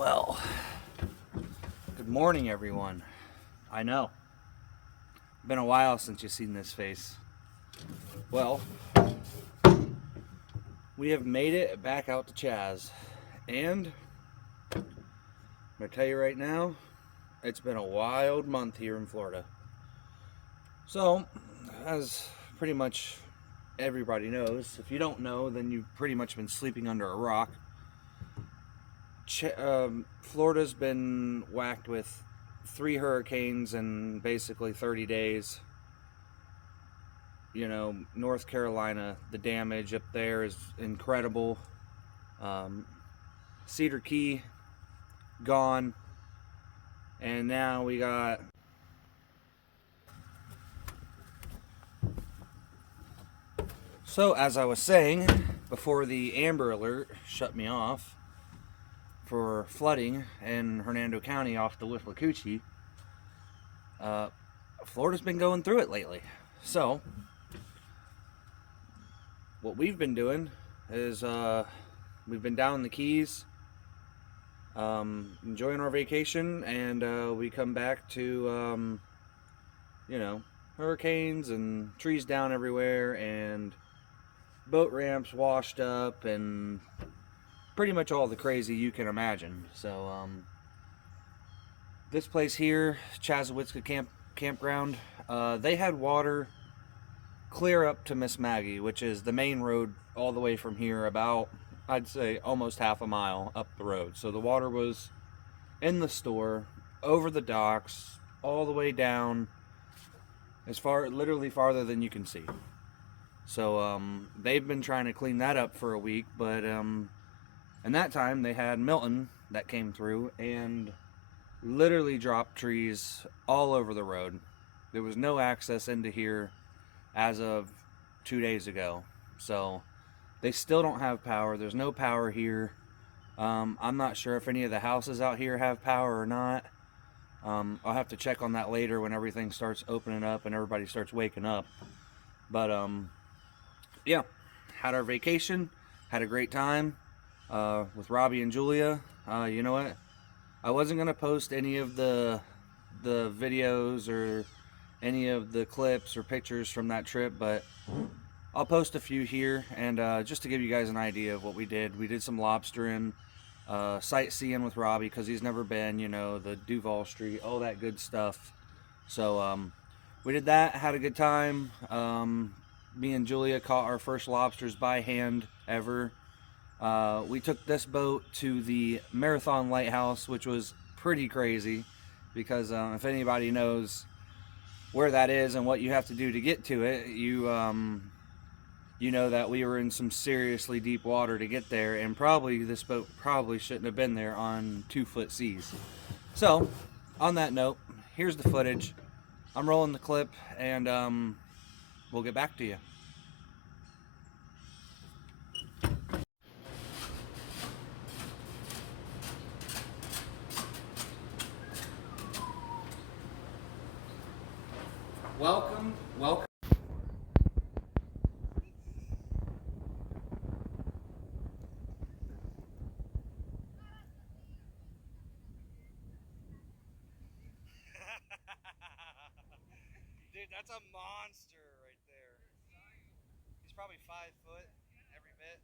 Well, good morning, everyone. I know, been a while since you've seen this face. Well, we have made it back out to Chaz, and I'm gonna tell you right now, it's been a wild month here in Florida. So, as pretty much everybody knows, if you don't know, then you've pretty much been sleeping under a rock. Florida's been whacked with 3 hurricanes in basically 30 days. You know, North Carolina, the damage up there is incredible. Cedar Key, gone. And now we got So, as I was saying, before the Amber Alert shut me off for flooding in Hernando County off the Withlacoochee, Florida's been going through it lately. So, what we've been doing is we've been down in the Keys, enjoying our vacation, and we come back to, hurricanes and trees down everywhere, and boat ramps washed up, and pretty much all the crazy you can imagine. So this place here, Chassahowitzka campground, they had water clear up to Miss Maggie, which is the main road all the way from here, about, I'd say, almost half a mile up the road. So the water was in the store, over the docks, all the way down, literally farther than you can see. So they've been trying to clean that up for a week, but in that time they had Milton that came through and literally dropped trees all over the road. There was no access into here as of 2 days ago. So they still don't have power. There's no power here. I'm not sure if any of the houses out here have power or not. I'll have to check on that later when everything starts opening up and everybody starts waking up. But yeah, had our vacation, had a great time with Robbie and Julia. You know what? I wasn't gonna post any of the videos or any of the clips or pictures from that trip, but I'll post a few here, and just to give you guys an idea of what we did. We did some lobstering, sightseeing with Robbie because he's never been, the Duval Street, all that good stuff. So we did that, had a good time. Me and Julia caught our first lobsters by hand ever. We took this boat to the Marathon Lighthouse, which was pretty crazy because if anybody knows where that is and what you have to do to get to it, you know that we were in some seriously deep water to get there, and this boat probably shouldn't have been there on 2-foot seas. So, on that note, here's the footage. I'm rolling the clip, and we'll get back to you. Welcome. Dude, that's a monster right there. He's probably 5 foot, every bit.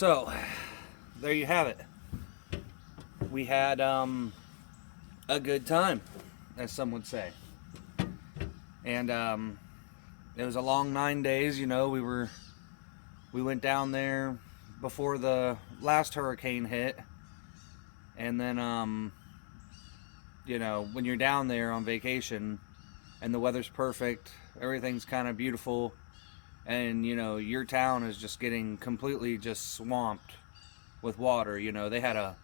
So, there you have it. We had a good time, as some would say. And it was a long 9 days. You know, we went down there before the last hurricane hit, and then you know, when you're down there on vacation and the weather's perfect, everything's kind of beautiful, and you know, your town is just getting completely just swamped with water. You know, they had a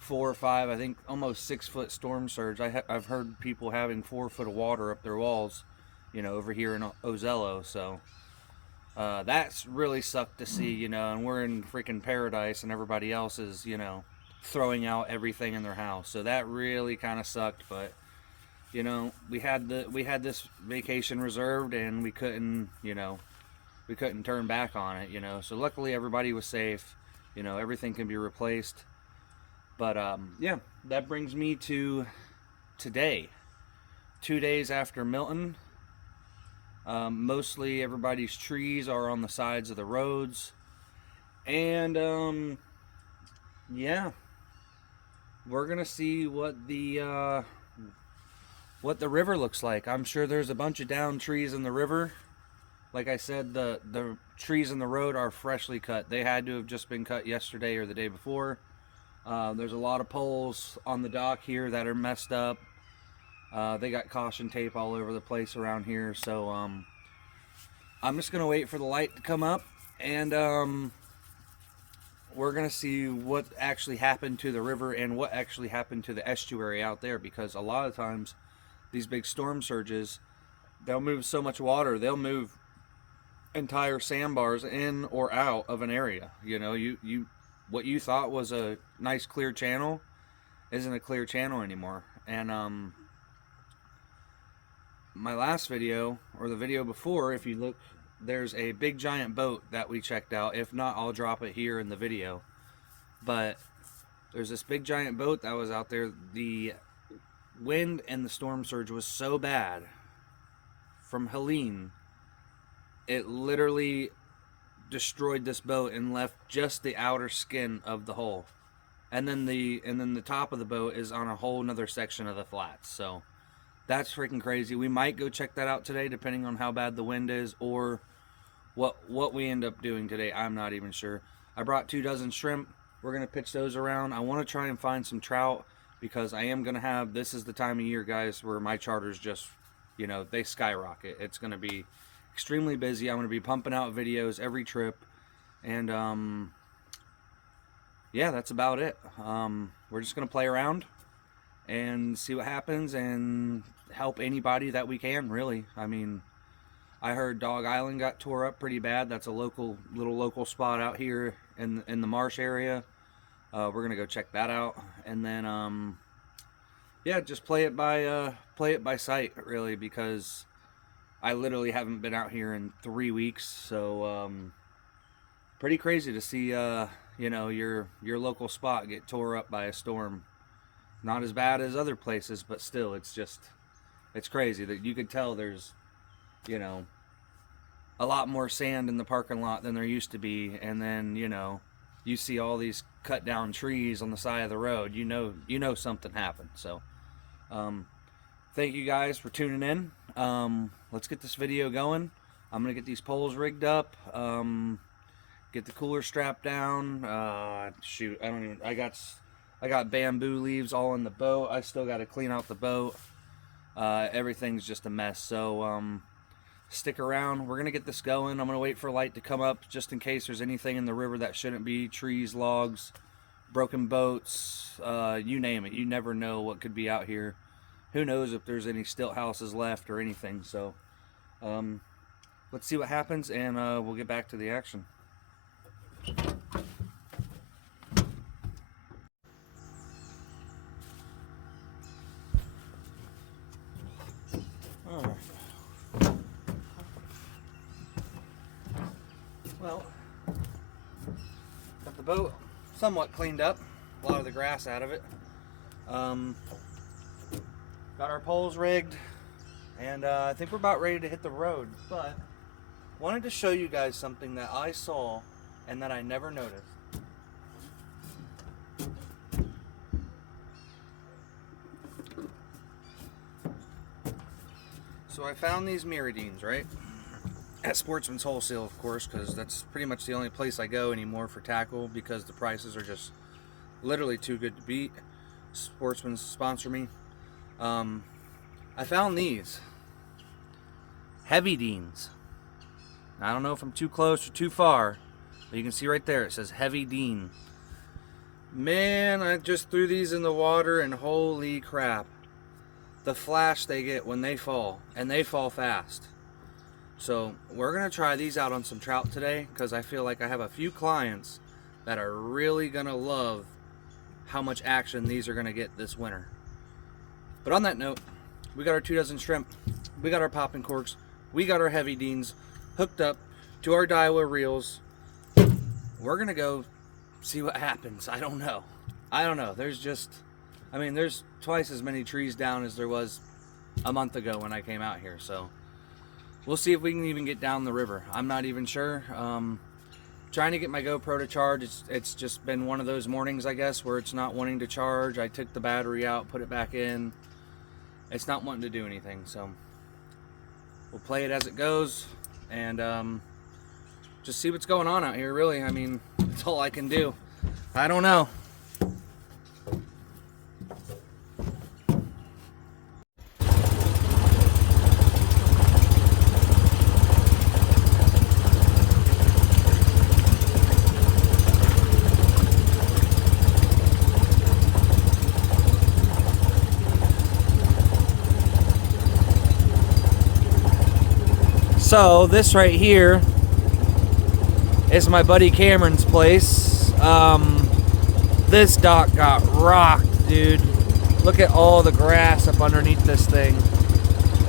4 or 5, I think almost 6-foot storm surge. I've heard people having 4 foot of water up their walls, you know, over here in Ozello. So that's really sucked to see, you know, and we're in freaking paradise and everybody else is, you know, throwing out everything in their house. So that really kind of sucked. But you know, we had this vacation reserved, and we couldn't, you know, we couldn't turn back on it, you know. So luckily everybody was safe. You know, everything can be replaced. But yeah, that brings me to today, 2 days after Milton. Mostly everybody's trees are on the sides of the roads, and yeah, we're gonna see what the river looks like. I'm sure there's a bunch of downed trees in the river. Like I said, the trees in the road are freshly cut. They had to have just been cut yesterday or the day before. There's a lot of poles on the dock here that are messed up. They got caution tape all over the place around here. So I'm just gonna wait for the light to come up, and we're gonna see what actually happened to the river and what actually happened to the estuary out there, because a lot of times these big storm surges, they'll move so much water, they'll move entire sandbars in or out of an area. You know, you what you thought was a nice clear channel isn't a clear channel anymore. And my last video, or the video before, if you look, there's a big giant boat that we checked out. If not, I'll drop it here in the video. But there's this big giant boat that was out there. The wind and the storm surge was so bad from Helene, it literally destroyed this boat and left just the outer skin of the hull, and then the top of the boat is on a whole nother section of the flats. So that's freaking crazy. We might go check that out today, depending on how bad the wind is, or what we end up doing today. I'm not even sure. I brought 2 dozen shrimp. We're gonna pitch those around. I want to try and find some trout, because I am gonna have, this is the time of year, guys, where my charters just, you know, they skyrocket. It's gonna be extremely busy. I'm going to be pumping out videos every trip, and yeah, that's about it. We're just going to play around and see what happens and help anybody that we can, really. I mean, I heard Dog Island got tore up pretty bad. That's a little local spot out here in the marsh area. We're going to go check that out, and then yeah, just play it by sight, really, because I literally haven't been out here in 3 weeks. So pretty crazy to see you know, your local spot get tore up by a storm. Not as bad as other places, but still, it's crazy that you could tell there's, you know, a lot more sand in the parking lot than there used to be. And then, you know, you see all these cut down trees on the side of the road. You know something happened. So thank you guys for tuning in. Let's get this video going. I'm gonna get these poles rigged up, get the cooler strapped down. Shoot, I got bamboo leaves all in the boat. I still got to clean out the boat. Everything's just a mess. So stick around. We're gonna get this going. I'm gonna wait for light to come up, just in case there's anything in the river that shouldn't be. Trees, logs, broken boats, you name it. You never know what could be out here. Who knows if there's any stilt houses left or anything. So let's see what happens, and we'll get back to the action. All right. Well, got the boat somewhat cleaned up, a lot of the grass out of it. Got our poles rigged, and I think we're about ready to hit the road. But wanted to show you guys something that I saw and that I never noticed. So I found these Miridines, right? At Sportsman's Wholesale, of course, because that's pretty much the only place I go anymore for tackle, because the prices are just literally too good to beat. Sportsman's sponsor me. I found these Heavy Deans. I don't know if I'm too close or too far, but you can see right there it says Heavy Dean. Man, I just threw these in the water and holy crap, the flash they get when they fall, and they fall fast. So we're gonna try these out on some trout today, because I feel like I have a few clients that are really gonna love how much action these are gonna get this winter. But on that note, we got our 2 dozen shrimp, we got our popping corks, we got our Heavy Deans hooked up to our Daiwa reels. We're gonna go see what happens. I don't know. There's twice as many trees down as there was a month ago when I came out here. So we'll see if we can even get down the river. I'm not even sure. Trying to get my GoPro to charge. It's just been one of those mornings, I guess, where it's not wanting to charge. I took the battery out, put it back in. It's not wanting to do anything. So we'll play it as it goes, and just see what's going on out here, really. I mean, that's all I can do. I don't know. So this right here is my buddy Cameron's place. This dock got rocked, dude. Look at all the grass up underneath this thing.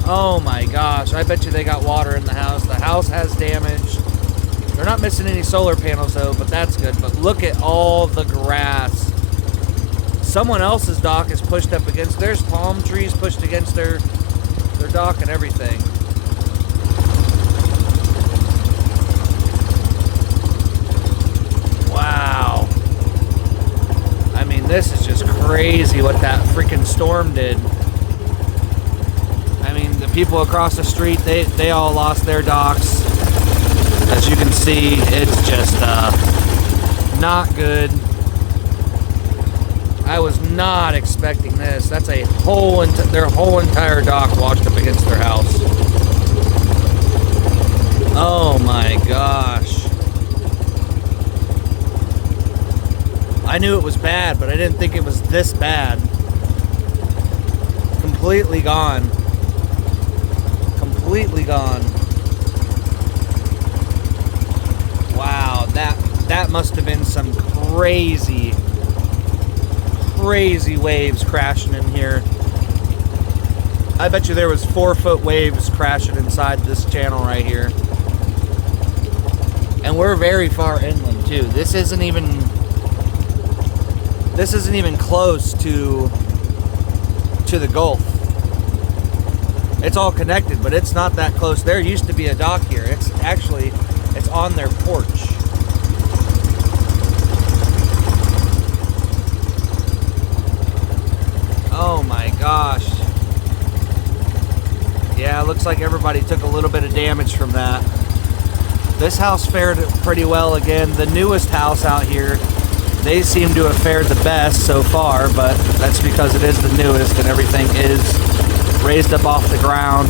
Oh my gosh, I bet you they got water in the house. The house has damage. They're not missing any solar panels though, but that's good. But look at all the grass. Someone else's dock is pushed up against, there's palm trees pushed against their dock and everything. Wow. I mean, this is just crazy what that freaking storm did. I mean, the people across the street, they all lost their docks. As you can see, it's just not good. I was not expecting this. That's a their whole entire dock washed up against their house. Oh my gosh. I knew it was bad, but I didn't think it was this bad. Completely gone. Completely gone. Wow, that must have been some crazy waves crashing in here. I bet you there was 4-foot waves crashing inside this channel right here. And we're very far inland too. This isn't even close to the Gulf. It's all connected, but it's not that close. There used to be a dock here. It's on their porch. Oh my gosh. Yeah, it looks like everybody took a little bit of damage from that. This house fared pretty well again. The newest house out here, they seem to have fared the best so far, but that's because it is the newest and everything is raised up off the ground.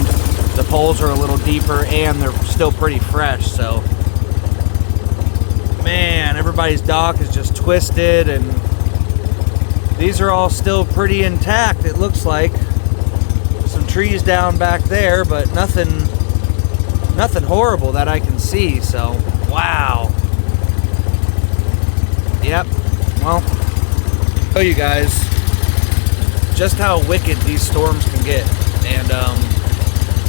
The poles are a little deeper and they're still pretty fresh, so man, everybody's dock is just twisted, and these are all still pretty intact. It looks like some trees down back there, but nothing horrible that I can see. So wow. Yep. Well, I'll show you guys just how wicked these storms can get. And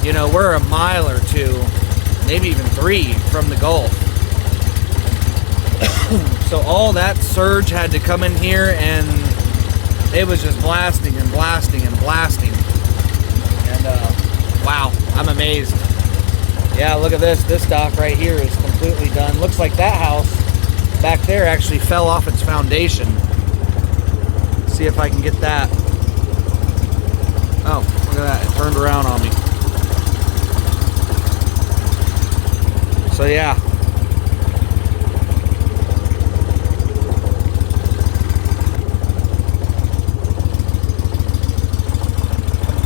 you know, we're a mile or two, maybe even 3 from the Gulf. So all that surge had to come in here, and it was just blasting and blasting and blasting. And wow, I'm amazed. Yeah, look at this. This dock right here is completely done. Looks like that house back there actually fell off its foundation. Let's see if I can get that. Oh, look at that. It turned around on me. So yeah.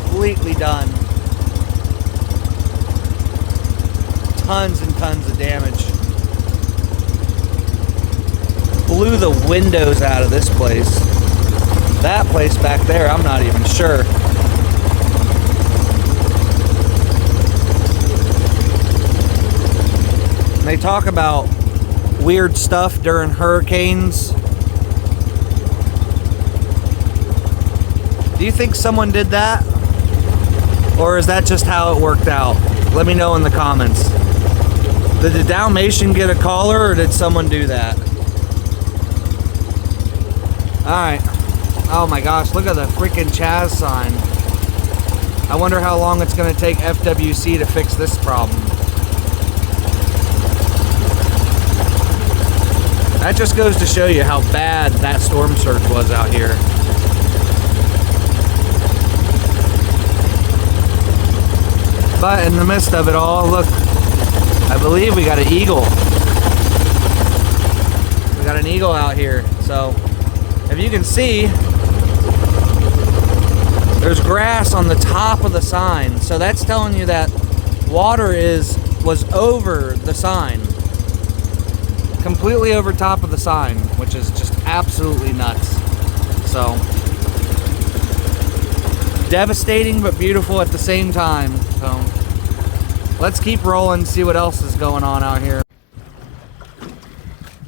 Completely done. Tons and tons of damage. Blew the windows out of this place. That place back there, I'm not even sure. They talk about weird stuff during hurricanes. Do you think someone did that? Or is that just how it worked out? Let me know in the comments. Did the Dalmatian get a collar, or did someone do that? Alright. Oh my gosh, look at the freaking Chaz sign. I wonder how long it's going to take FWC to fix this problem. That just goes to show you how bad that storm surge was out here. But in the midst of it all, look, I believe we got an eagle. We got an eagle out here. So, if you can see, there's grass on the top of the sign. So that's telling you that water was over the sign. Completely over top of the sign, which is just absolutely nuts. So, devastating but beautiful at the same time. So, let's keep rolling, see what else is going on out here.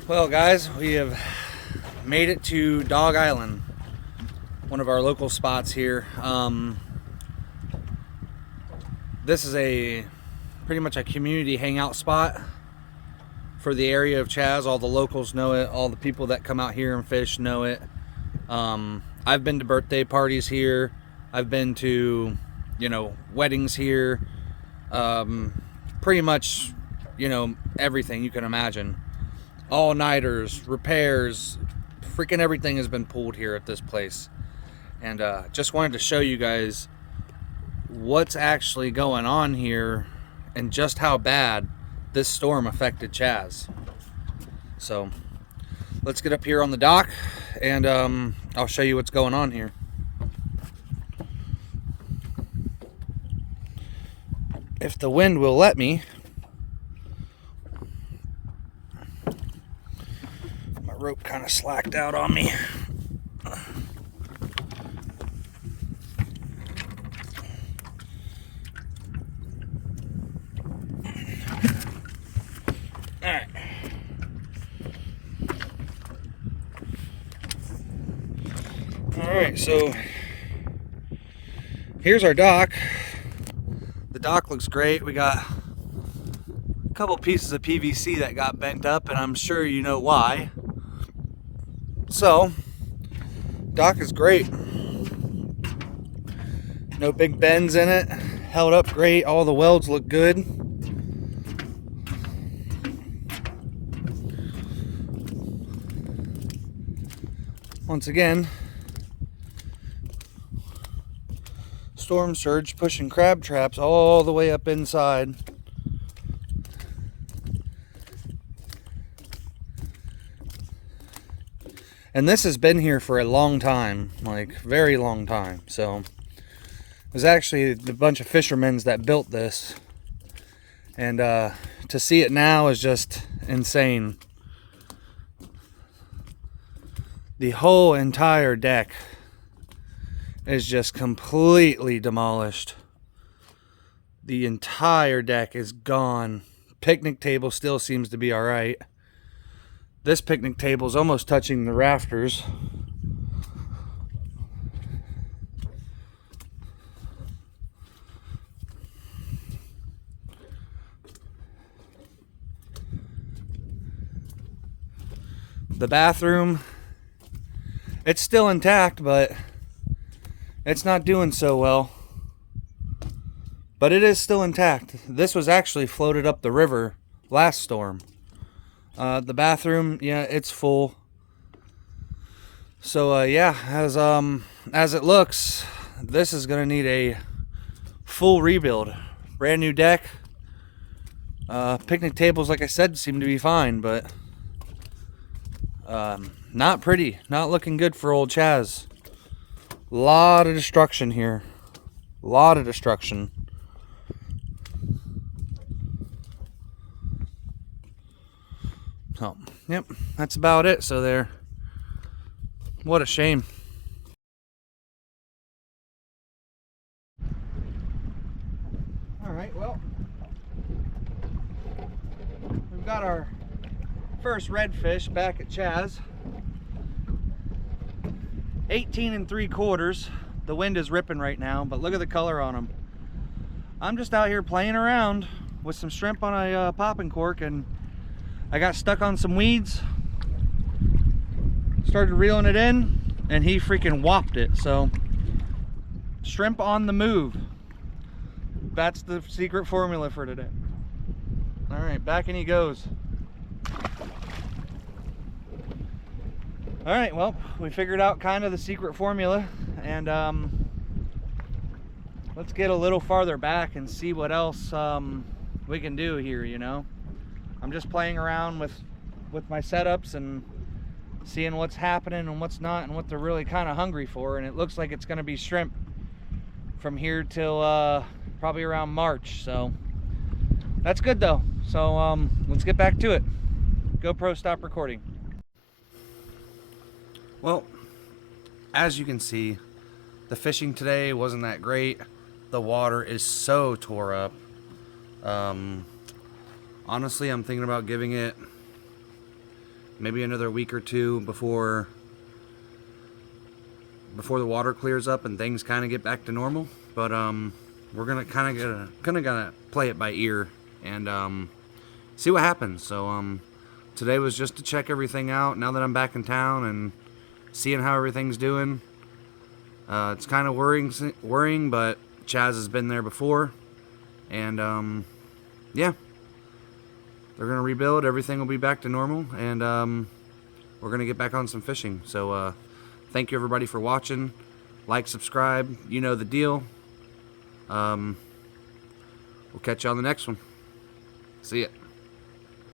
Well guys, we have made it to Dog Island, one of our local spots here. This is pretty much a community hangout spot for the area of Chaz. All the locals know it. All the people that come out here and fish know it. I've been to birthday parties here. I've been to, weddings here. Pretty much, everything you can imagine. All-nighters, repairs, freaking everything has been pulled here at this place. And just wanted to show you guys what's actually going on here and just how bad this storm affected Chaz. So let's get up here on the dock and I'll show you what's going on here. If the wind will let me. My rope kind of slacked out on me. Alright. Alright, so here's our dock. The dock looks great. We got a couple pieces of PVC that got bent up, and I'm sure you know why. So, dock is great. No big bends in it. Held up great. All the welds look good. Once again, storm surge pushing crab traps all the way up inside. And this has been here for a long time, like very long time. So it was actually a bunch of fishermen that built this, and to see it now is just insane. The whole entire deck is just completely demolished. The entire deck is gone. Picnic table still seems to be all right. This picnic table is almost touching the rafters. The bathroom, it's still intact, but it's not doing so well. But it is still intact. This was actually floated up the river last storm. The bathroom, yeah, it's full. So yeah, as it looks, this is gonna need a full rebuild. Brand new deck, Picnic tables, like I said, seem to be fine, but not pretty. Not looking good for old Chaz. Lot of destruction here. Lot of destruction. So, yep, that's about it. So there. What a shame. Alright, well, we've got our first redfish back at Chaz. 18 3/4. The wind is ripping right now, but look at the color on them. I'm just out here playing around with some shrimp on a popping cork, and I got stuck on some weeds. Started reeling it in, and he freaking whopped it. So, shrimp on the move. That's the secret formula for today. All right, back in he goes. All right, well, we figured out kind of the secret formula, and let's get a little farther back and see what else we can do here, you know. I'm just playing around with my setups and seeing what's happening and what's not and what they're really kind of hungry for, and it looks like it's going to be shrimp from here till probably around March, so that's good though. So let's get back to it. GoPro, stop recording. Well, as you can see, the fishing today wasn't that great. The water is so tore up. Honestly, I'm thinking about giving it maybe another week or two before the water clears up and things kind of get back to normal. But we're gonna play it by ear and see what happens. So today was just to check everything out. Now that I'm back in town and seeing how everything's doing, it's kind of worrying, but Chaz has been there before, and yeah, they're gonna rebuild. Everything will be back to normal, and we're gonna get back on some fishing. So thank you everybody for watching. Like, subscribe, you know the deal. We'll catch you on the next one. See ya.